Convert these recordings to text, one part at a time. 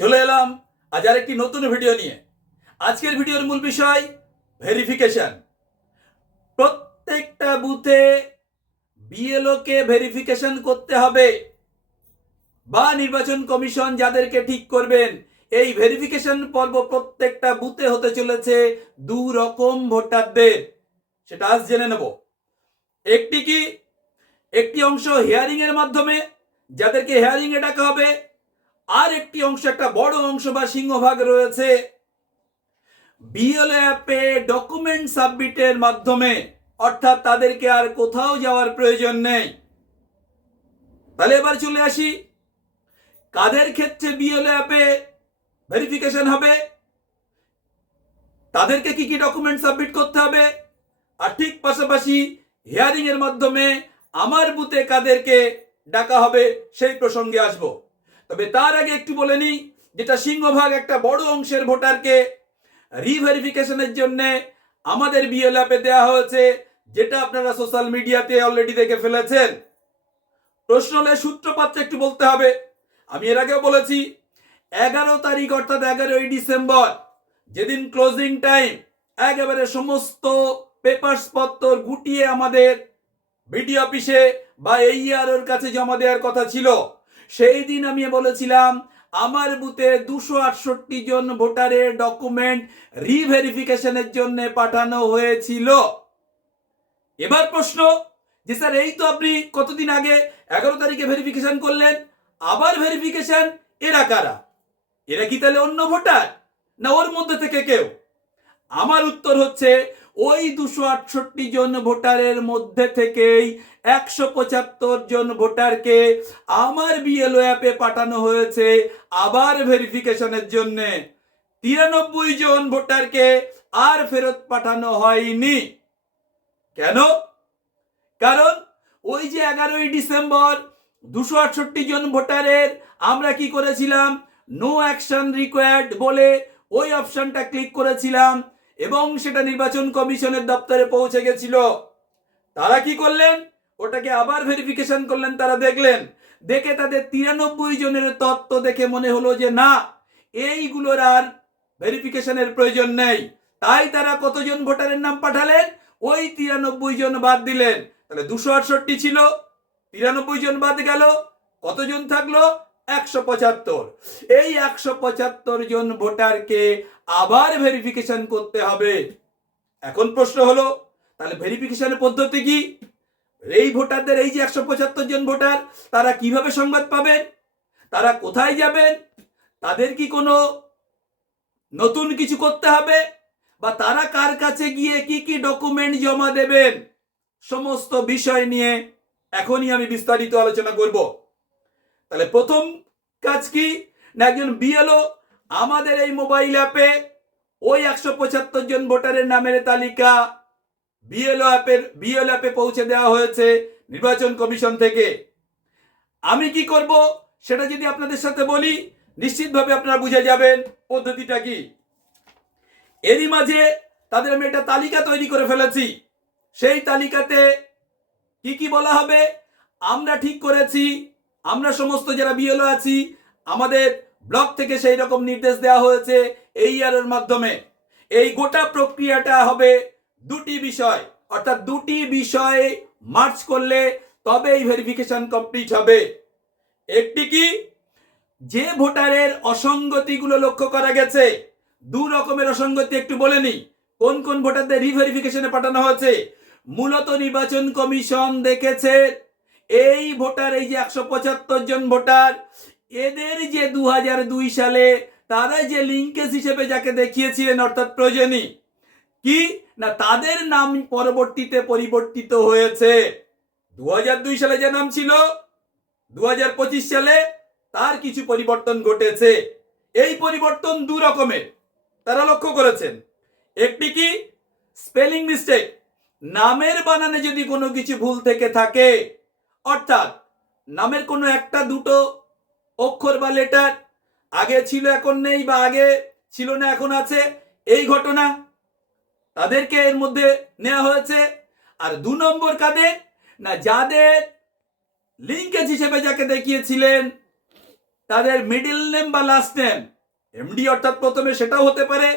চলে এলাম আজ আর একটি নতুন ভিডিও নিয়ে। আজকের ভিডিওর মূল বিষয় ভেরিফিকেশন প্রত্যেকটা বুথে বিএলও কে ভেরিফিকেশন করতে হবে বা নির্বাচন কমিশন যাদেরকে ঠিক করবেন, এই ভেরিফিকেশন পর্ব প্রত্যেকটা বুথে হতে চলেছে দু রকম ভোটারদের। সেটা আজ জেনে নেব। একটি কি? একটি অংশ হিয়ারিং এর মাধ্যমে, যাদেরকে হিয়ারিং এ ডাকা হবে আর একটি অংশ, একটা বড় অংশ বা সিংহভাগ রয়েছে। অ্যাপে ডকুমেন্ট সাবমিটের মাধ্যমে, অর্থাৎ তাদেরকে আর কোথাও যাওয়ার প্রয়োজন নেই। তাহলে এবার চলে আসি। কাদের ক্ষেত্রে অ্যাপে ভেরিফিকেশন হবে? তাদেরকে কি কি ডকুমেন্ট সাবমিট করতে হবে? আর ঠিক পাশাপাশি হিয়ারিং এর মাধ্যমে আমার বুথে কাদেরকে ডাকা হবে, সেই প্রসঙ্গে আসব। তবে তার আগে একটু বলে নিই যেটা সিংহভাগ একটা বড় অংশের ভোটারকে রিভেরিফিকেশনের জন্য আমাদের বিএল অ্যাপে দেওয়া হয়েছে, যেটা আপনারা সোশ্যাল মিডিয়াতে অলরেডি দেখে ফেলেছেন। প্রশ্ন হলে সূত্রপাতটা একটু বলতে হবে। আমি এর আগেও বলেছি, এগারো তারিখ অর্থাৎ এগারোই ডিসেম্বর, যেদিন ক্লোজিং টাইম একেবারে সমস্ত পেপারস পত্র গুটিয়ে আমাদের বিডি অফিসে বা এই ওর কাছে জমা দেওয়ার কথা ছিল। সেই দিন আমি বলেছিলাম, আমার বুথে দুশো আটষট্টি জন ভোটারের ডকুমেন্ট রিভেরিফিকেশনের জন্য পাঠানো হয়েছিল। এবার প্রশ্ন, যে স্যার, এই তো আপনি কতদিন আগে এগারো তারিখে ভেরিফিকেশন করলেন, আবার ভেরিফিকেশন এরা কারা? এরা কি তাহলে অন্য ভোটার? না ওর মধ্যে থেকে কেউ? আমার উত্তর হচ্ছে ওই দুশো আটষট্টি জন ভোটারের মধ্যে থেকেই একশো পঁচাত্তর জন ভোটারকে আমার বিএলও অ্যাপে পাঠানো হয়েছে আবার ভেরিফিকেশনের জন্যে। তিরানব্বই জন ভোটারকে আর ফেরত পাঠানো হয়নি। কেন? কারণ ওই যে এগারোই ডিসেম্বর দুশো আটষট্টি জন ভোটারের আমরা কি করেছিলাম? নো অ্যাকশন রিকোয়ার্ড বলে ওই অপশনটা ক্লিক করেছিলাম। এবং সেটা নির্বাচন কমিশনের দপ্তরে পৌঁছে গেছিল। তারা কি করলেন? ওটাকে আবার ভেরিফিকেশন করলেন, তারা দেখলেন। দেখে তাদের তিরানব্বই জনের তত্ত্ব দেখে মনে হলো যে না, এইগুলোর আর ভেরিফিকেশনের প্রয়োজন নেই। তাই তারা কতজন ভোটারের নাম পাঠালেন? ওই তিরানব্বই জন বাদ দিলেন। তাহলে দুশো আটষট্টি ছিল, তিরানব্বই জন বাদ গেল, কতজন থাকল? একশো পঁচাত্তর। এই একশো পঁচাত্তর জন ভোটারকে আবার ভেরিফিকেশন করতে হবে। এখন প্রশ্ন হলো, তাহলে ভেরিফিকেশনের পদ্ধতি কি? এই ভোটারদের, এই যে একশো পঁচাত্তর জন ভোটার, তারা কীভাবে সংবাদ পাবেন? তারা কোথায় যাবেন? তাদের কি কোনো নতুন কিছু করতে হবে? বা তারা কার কাছে গিয়ে কি কি ডকুমেন্ট জমা দেবেন? সমস্ত বিষয় নিয়ে এখনই আমি বিস্তারিত আলোচনা করব। তাহলে প্রথম কাজ কি? না, একজন বিএলও আমাদের এই মোবাইল অ্যাপে ওই একশো পঁচাত্তর জন ভোটারের নামের তালিকা বিএলও অ্যাপের বিএল অ্যাপে পৌঁছে দেওয়া হয়েছে নির্বাচন কমিশন থেকে। আমি কি করব? সেটা যদি আপনাদের সাথে বলি, নিশ্চিতভাবে আপনারা বুঝে যাবেন পদ্ধতিটা কি। এরই মাঝে তাদের আমি একটা তালিকা তৈরি করে ফেলেছি। সেই তালিকাতে কি কি বলা হবে? আমরা ঠিক করেছি আমরা সমস্ত যারা বিএলও আছি, আমাদের ব্লক থেকে সেই রকম নির্দেশ দেওয়া হয়েছে এই ইয়ারের মাধ্যমে। এই গোটা প্রক্রিয়াটা হবে দুটি বিষয়, অর্থাৎ দুটি বিষয়ে মার্চ করলে তবে এই ভেরিফিকেশন কমপ্লিট হবে। একটি কি? যে ভোটারের অসঙ্গতিগুলো লক্ষ্য করা গেছে, দু রকমের অসঙ্গতি একটু বলে নি কোন কোন ভোটারদের রিভেরিফিকেশনে পাঠানো হয়েছে? মূলত নির্বাচন কমিশন দেখেছে এই ভোটার, এই যে একশো পঁচাত্তর জন ভোটার, এদের যে দু দুই সালে তারা যে লিঙ্কেজ হিসেবে যাকে দেখিয়েছিলেন, অর্থাৎ প্রয়োজনী, কি? না, তাদের নাম পরবর্তীতে পরিবর্তিত হয়েছে। দু দুই সালে যে নাম ছিল দু হাজার পঁচিশ সালে তার কিছু পরিবর্তন ঘটেছে। এই পরিবর্তন দু রকমের, তারা লক্ষ্য করেছেন। একটি কি? স্পেলিং মিস্টেক নামের বানানে যদি কোনো কিছু ভুল থেকে থাকে অর্থাৎ নামের কোনো একটা দুটো অক্ষর বা লেটার, আগে ছিল, এখন নেই বা আগে ছিল না, এখন আছে, এই ঘটনা তাদেরকে এর মধ্যে নেওয়া হয়েছে। আর দু নম্বর কাদের? না, যাদের লিঙ্কেজ হিসেবে যাকে দেখিয়েছিলেন, তাদের মিডিল নেম বা লাস্ট নেম এমডি অর্থাৎ প্রথমে সেটাও হতে পারে।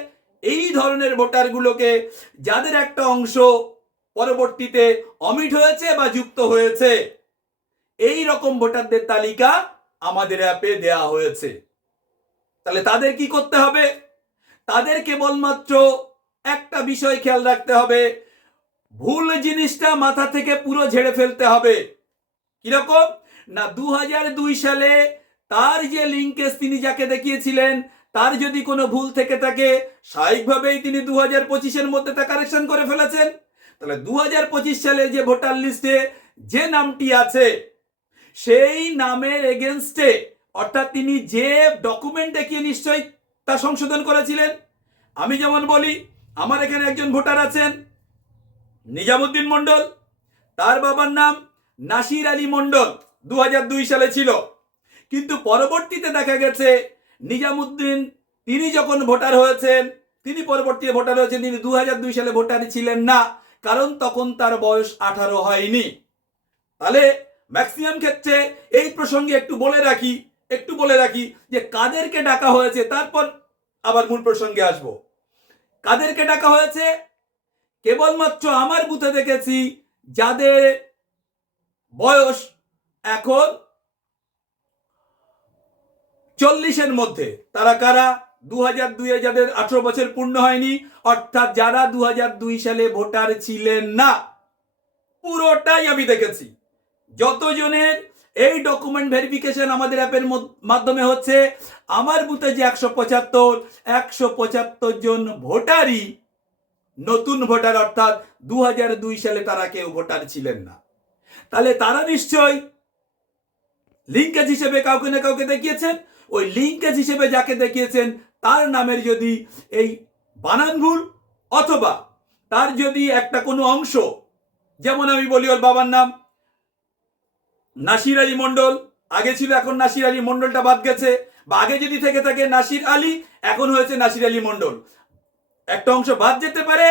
এই ধরনের ভোটারগুলোকে যাদের একটা অংশ পরবর্তীতে অমিট হয়েছে বা যুক্ত হয়েছে এই রকম ভোটারদের তালিকা আমাদের অ্যাপে দেয়া হয়েছে। তাহলে তাদের কি করতে হবে? তাদের কেবলমাত্র একটা বিষয় খেয়াল রাখতে হবে। ভুল জিনিসটা মাথা থেকে পুরো ঝেড়ে ফেলতে হবে। কীরকম? না দু দুই সালে তার যে লিঙ্কেজ তিনি যাকে দেখিয়েছিলেন, তার যদি কোনো ভুল থেকে থাকে, স্বাভাবিকভাবেই তিনি দু হাজার পঁচিশের মধ্যে তা কারেকশন করে ফেলেছেন। তাহলে দু হাজার পঁচিশ সালে যে ভোটার লিস্টে যে নামটি আছে সেই নামের এগেনস্টে অর্থাৎ তিনি যে ডকুমেন্ট দেখিয়ে নিশ্চয়ই তা সংশোধন করেছিলেন। আমি যেমন বলি, আমার এখানে একজন ভোটার আছেন, নিজামুদ্দিন মণ্ডল। তার বাবার নাম নাসির আলী মণ্ডল দু সালে ছিল। কিন্তু পরবর্তীতে দেখা গেছে, নিজামুদ্দিন, তিনি যখন ভোটার হয়েছেন, তিনি পরবর্তীতে ভোটার হয়েছেন, তিনি দু সালে ভোটার ছিলেন না, কারণ তখন তার বয়স আঠারো হয়নি। তাহলে ম্যাক্সিমাম ক্ষেত্রে এই প্রসঙ্গে একটু বলে রাখি, একটু বলে রাখি যে কাদেরকে ডাকা হয়েছে, তারপর আবার মূল প্রসঙ্গে আসব। কাদেরকে ডাকা হয়েছে? কেবলমাত্র আমার বুথে দেখেছি যাদের বয়স এখন চল্লিশের মধ্যে। তারা কারা? দু হাজার দুইয়ে যাদের আঠারো বছর পূর্ণ হয়নি, অর্থাৎ যারা দু হাজার দুই সালে ভোটার ছিলেন না। পুরোটাই আমি দেখেছি। যতজনের এই ডকুমেন্ট ভেরিফিকেশন আমাদের অ্যাপের মাধ্যমে হচ্ছে, আমার বুথে যে একশো পঁচাত্তর একশো পঁচাত্তর জন ভোটারই নতুন ভোটার, অর্থাৎ দু দুই সালে তারা কেউ ভোটার ছিলেন না। তাহলে তারা নিশ্চয় লিঙ্কেজ হিসেবে কাউকে না কাউকে দেখিয়েছেন। ওই লিঙ্কেজ হিসেবে যাকে দেখিয়েছেন, তার নামের যদি এই বানান ভুল, অথবা তার যদি একটা কোনো অংশ, যেমন আমি বলি ওর বাবার নাম নাসির আলী মন্ডল আগে ছিল, এখন নাসির আলী মন্ডলটা বাদ গেছে। বা আগে যদি থেকে থাকে নাসির আলী, এখন হয়েছে নাসির আলী মন্ডল একটা অংশ বাদ যেতে পারে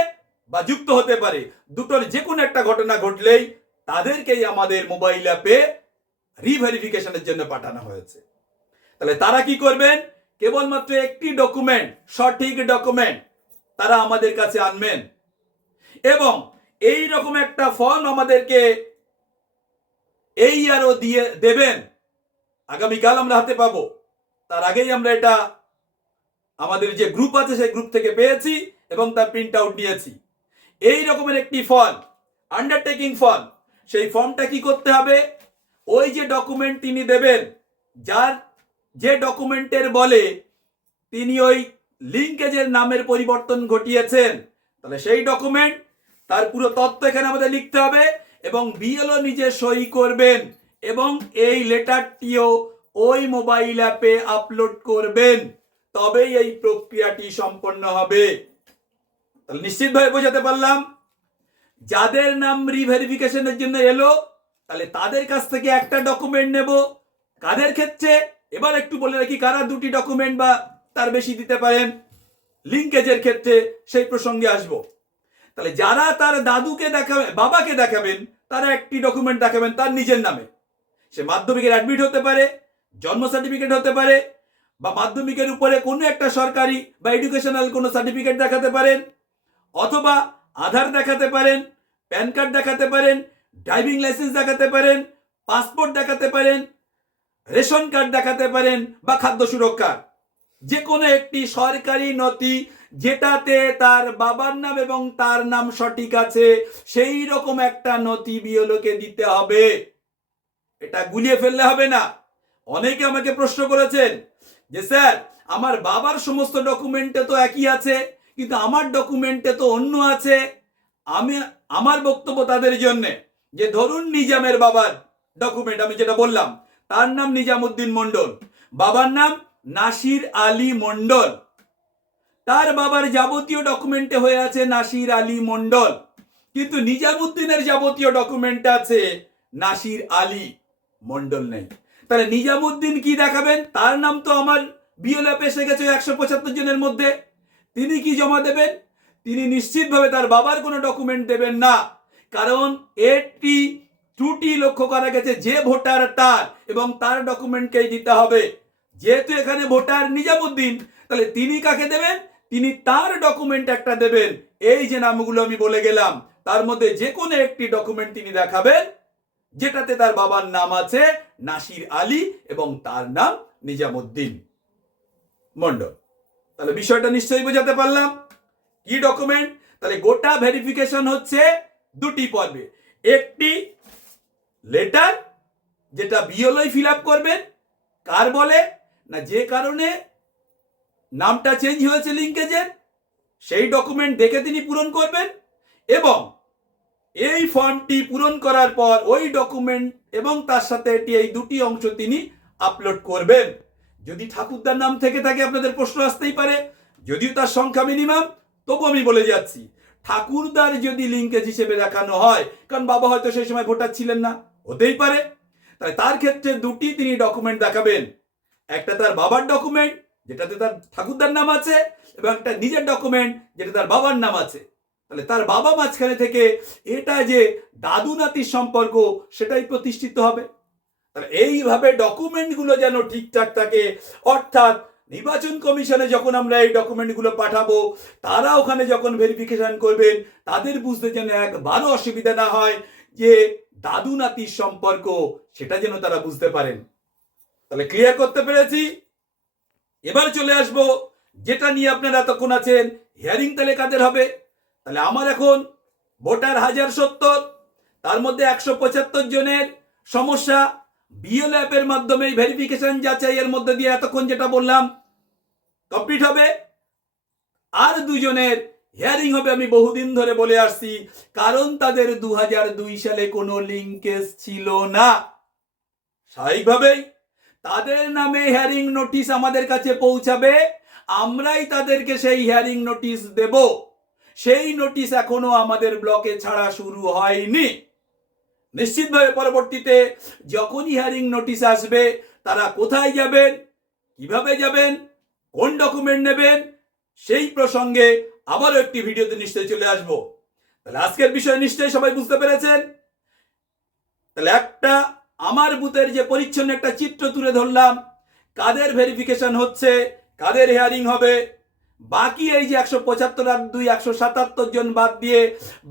বা যুক্ত হতে পারে। দুটোর যে কোনো একটা ঘটনা ঘটলেই তাদেরকেই আমাদের মোবাইল অ্যাপে রিভেরিফিকেশনের জন্য পাঠানো হয়েছে। তাহলে তারা কি করবেন? কেবলমাত্র একটি ডকুমেন্ট সঠিক ডকুমেন্ট তারা আমাদের কাছে আনবেন। এবং এই রকম একটা ফর্ম আমাদেরকে এই আরও দিয়ে দেবেন। আগামীকাল আমরা হাতে পাবো। তার আগেই আমরা এটা আমাদের যে গ্রুপ আছে, সেই গ্রুপ থেকে পেয়েছি এবং তার প্রিন্ট আউট নিয়েছি। এই রকমের একটি ফর্ম আন্ডারটেকিং ফর্ম সেই ফর্মটা কি করতে হবে? ওই যে ডকুমেন্ট তিনি দেবেন, যার যে ডকুমেন্টের বলে তিনি ওই লিঙ্কেজের নামের পরিবর্তন ঘটিয়েছেন। তাহলে সেই ডকুমেন্ট তার পুরো তথ্য এখানে আমাদের লিখতে হবে। এবং বিএলও নিজে সই করবেন এবং এই লেটারটিও ওই মোবাইল অ্যাপে আপলোড করবেন। তবেই এই প্রক্রিয়াটি সম্পন্ন হবে। তাহলে নিশ্চিতভাবে বোঝাতে পারলাম, যাদের নাম রিভেরিফিকেশনের জন্য এলো, তাহলে তাদের কাছ থেকে একটা ডকুমেন্ট নেব। কাদের ক্ষেত্রে? এবার একটু বলে রাখি, কারা দুটি ডকুমেন্ট বা তার বেশি দিতে পারেন? লিঙ্কেজের ক্ষেত্রে সেই প্রসঙ্গে আসব। তাহলে যারা তার দাদুকে দেখাবেন বাবাকে দেখাবেন, তারা একটি ডকুমেন্ট দেখাবেন তার নিজের নামে। সে মাধ্যমিকের অ্যাডমিট হতে পারে, জন্ম সার্টিফিকেট হতে পারে, বা মাধ্যমিকের উপরে কোনো একটা সরকারি বা এডুকেশনাল কোনো সার্টিফিকেট দেখাতে পারেন, অথবা আধার দেখাতে পারেন, প্যান কার্ড দেখাতে পারেন ড্রাইভিং লাইসেন্স দেখাতে পারেন পাসপোর্ট দেখাতে পারেন, রেশন কার্ড দেখাতে পারেন, বা খাদ্য সুরক্ষা যে কোনো একটি সরকারি নথি যেটাতে তার বাবার নাম এবং তার নাম সঠিক আছে, সেই রকম একটা নথি বিওলোকে দিতে হবে। এটা গুলিয়ে ফেললে হবে না। অনেকে আমাকে প্রশ্ন করেছেন যে, স্যার, আমার বাবার সমস্ত ডকুমেন্টে তো একই আছে, কিন্তু আমার ডকুমেন্টে তো অন্য আছে। আমি, আমার বক্তব্য তাদের জন্য যে, ধরুন নিজামের বাবার ডকুমেন্ট, আমি যেটা বললাম, তার নাম নিজামুদ্দিন মন্ডল বাবার নাম নাসির আলী মন্ডল তার বাবার যাবতীয় ডকুমেন্টে হয়ে আছে নাসির আলী মন্ডল কিন্তু নিজামুদ্দিনের যাবতীয় ডকুমেন্ট আছে নাসির আলী মন্ডল নেই। তাহলে নিজামুদ্দিন কি দেখাবেন? তার নাম তো আমার বিএলএফ এসে গেছে একশো পঁচাত্তর জনের মধ্যে। তিনি কি জমা দেবেন? তিনি নিশ্চিতভাবে তার বাবার কোনো ডকুমেন্ট দেবেন না। কারণ এটি ত্রুটি লক্ষ্য করা গেছে, যে ভোটার তার এবং তার ডকুমেন্টকেই দিতে হবে। যেহেতু এখানে ভোটার নিজামুদ্দিন, তাহলে তিনি কাকে দেবেন? তিনি তার ডকুমেন্ট একটা দেবেন। এই যে নামগুলো আমি বলে গেলাম, তার মধ্যে যে কোনো একটি ডকুমেন্ট তিনি দেখাবেন, যেটাতে তার বাবার নাম আছে, নাসির আলী এবং তার নাম নিজামুদ্দিন। মন্ডল, তাহলে বিষয়টা নিশ্চয়ই বোঝাতে পারলাম। কি ডকুমেন্ট তাহলে গোটা ভেরিফিকেশন হচ্ছে দুটি পর্বে। একটি লেটার যেটা বিওলই ফিল আপ করবেন, কার বলে? না যে কারণে? নামটা চেঞ্জ হয়েছে লিঙ্কেজের সেই ডকুমেন্ট দেখে তিনি পূরণ করবেন এবং এই ফর্মটি পূরণ করার পর ওই ডকুমেন্ট এবং তার সাথে এটি, এই দুটি অংশ তিনি আপলোড করবেন। যদি ঠাকুরদার নাম থেকে থাকে, আপনাদের প্রশ্ন আসতেই পারে। যদিও তার সংখ্যা মিনিমাম তবু আমি বলে যাচ্ছি, ঠাকুরদার যদি লিঙ্কেজ হিসেবে দেখানো হয়, কারণ বাবা হয়তো সেই সময় ভোটার ছিলেন না, হতেই পারে। তাই তার ক্ষেত্রে দুটি তিনি ডকুমেন্ট দেখাবেন। একটা তার বাবার ডকুমেন্ট যেটাতে তার ঠাকুরদার নাম আছে এবং একটা নিজের ডকুমেন্ট যেটা তার বাবার নাম আছে। তাহলে তার বাবা মাঝখানে থেকে এটা যে দাদু নাতির সম্পর্ক, সেটাই প্রতিষ্ঠিত হবে। তাহলে এইভাবে ডকুমেন্টগুলো যেন ঠিকঠাক থাকে, অর্থাৎ নির্বাচন কমিশনে যখন আমরা এই ডকুমেন্টগুলো পাঠাবো, তারা ওখানে যখন ভেরিফিকেশন করবেন, তাদের বুঝতে যেন একবারও অসুবিধা না হয় যে দাদু নাতির সম্পর্ক, সেটা যেন তারা বুঝতে পারেন। তাহলে ক্লিয়ার করতে পেরেছি? এবার চলে আসব। যেটা নিয়ে আপনারা এতক্ষণ আছেন হিয়ারিং তাহলে কাদের হবে? তাহলে আমার এখন ভোটার হাজার সত্তর, তার মধ্যে একশো পঁচাত্তর জনের সমস্যা বিএল অ্যাপের মাধ্যমে ভেরিফিকেশন যাচাইয়ের মধ্যে দিয়ে এতক্ষণ যেটা বললাম কমপ্লিট হবে। আর দুজনের হিয়ারিং হবে, আমি বহুদিন ধরে বলে আসছি, কারণ তাদের দু সালে কোনো লিঙ্কেজ ছিল না। স্বাভাবিকভাবেই তাদের নামে হিয়ারিং নোটিশ আমাদের কাছে পৌঁছাবে। আমরাই তাদেরকে সেই হিয়ারিং নোটিশ দেব। সেই নোটিশ এখনও আমাদের ব্লকে ছাড়া শুরু হয়নি। নিশ্চিতভাবে পরবর্তীতে যখনই হিয়ারিং নোটিশ আসবে, তারা কোথায় যাবেন, কীভাবে যাবেন, কোন ডকুমেন্ট নেবেন, সেই প্রসঙ্গে আবারও একটি ভিডিওতে নিশ্চয়ই চলে আসব। তাহলে আজকের বিষয় নিশ্চয়ই সবাই বুঝতে পেরেছেন? তাহলে একটা আমার বুথের যে পরিচ্ছন্ন একটা চিত্র তুলে ধরলাম, কাদের ভেরিফিকেশন হচ্ছে, কাদের হেয়ারিং হবে, বাকি এই যে একশো পঁচাত্তর আর দুই একশো সাতাত্তর জন বাদ দিয়ে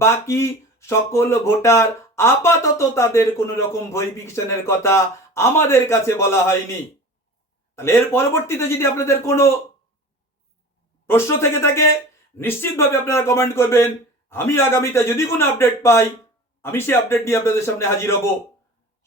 বাকি সকল ভোটার আপাতত তাদের কোনো রকম ভেরিফিকেশনের কথা আমাদের কাছে বলা হয়নি। তাহলে এর পরবর্তীতে যদি আপনাদের কোনো প্রশ্ন থেকে থাকে, নিশ্চিতভাবে আপনারা কমেন্ট করবেন। আমি আগামীতে যদি কোনো আপডেট পাই, আমি সেই আপডেট নিয়ে আপনাদের সামনে হাজির হব।